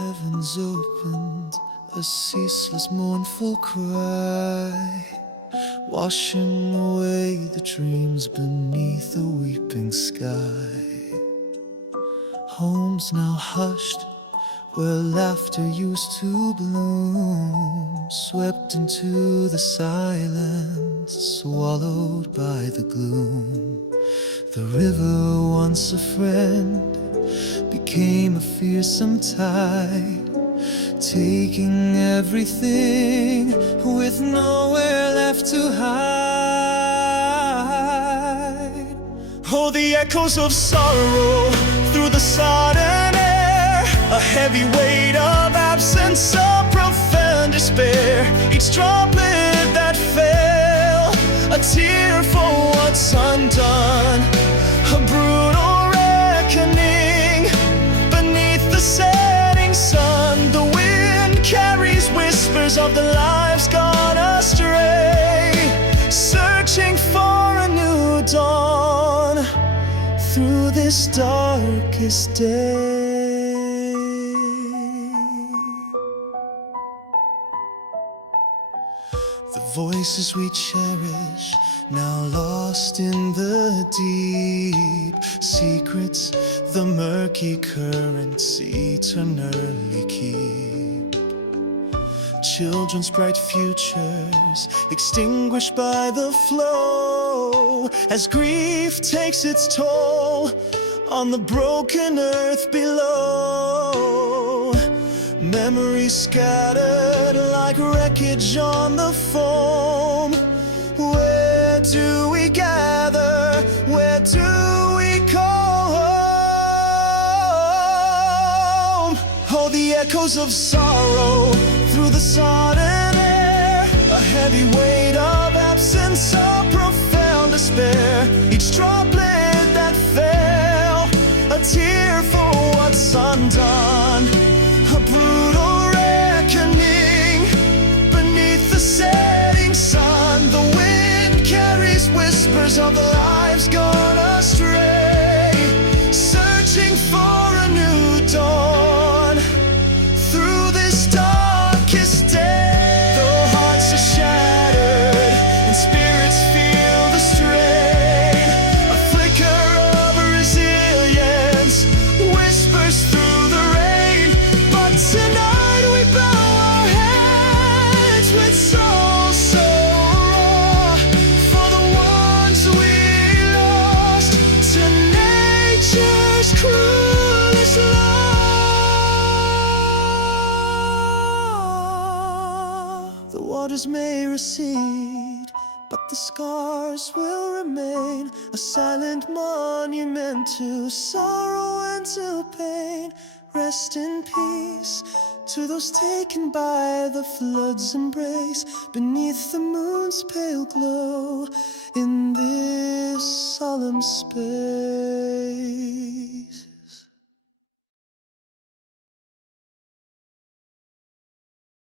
heavens opened, a ceaseless mournful cry, washing away the dreams beneath a weeping sky. Homes now hushed, where laughter used to bloom, swept into the silence, swallowed by the gloom. The river, once a friend, became a fearsome tide, taking everything with nowhere left to hide. Oh, the echoes of sorrow through the sodden air, a heavy weight of absence, a profound despair. Each droplet that fell, a tear for what's undone, a brutal reckoning beneath the setting sun. The wind carries whispers of the lives gone astray, searching for a new dawn through this darkest day. The voices we cherish, now lost in the deep, secrets the murky currents eternally keep. Children's bright futures extinguished by the flow, as grief takes its toll on the broken earth below. Memories scattered like wreckage on the foam. Where do we gather? Where do we call home? Oh, the echoes of sorrow through the sodden air, a heavy weight of absence, a profound despair. Each droplet that fell, a tear for what's undone, a brutal reckoning beneath the setting sun. The wind carries whispers of the lives gone astray, searching for a new dawn through this darkest day. Though hearts are shattered and spirits feel the strain, a flicker of resilience whispers through the rain. But tonight we bow our heads with souls so raw, for the ones we lost to nature's cruelest law. The waters may recede, but the scars will remain, a silent monument to sorrow and to pain. Rest in peace to those taken by the flood's embrace, beneath the moon's pale glow in this solemn space.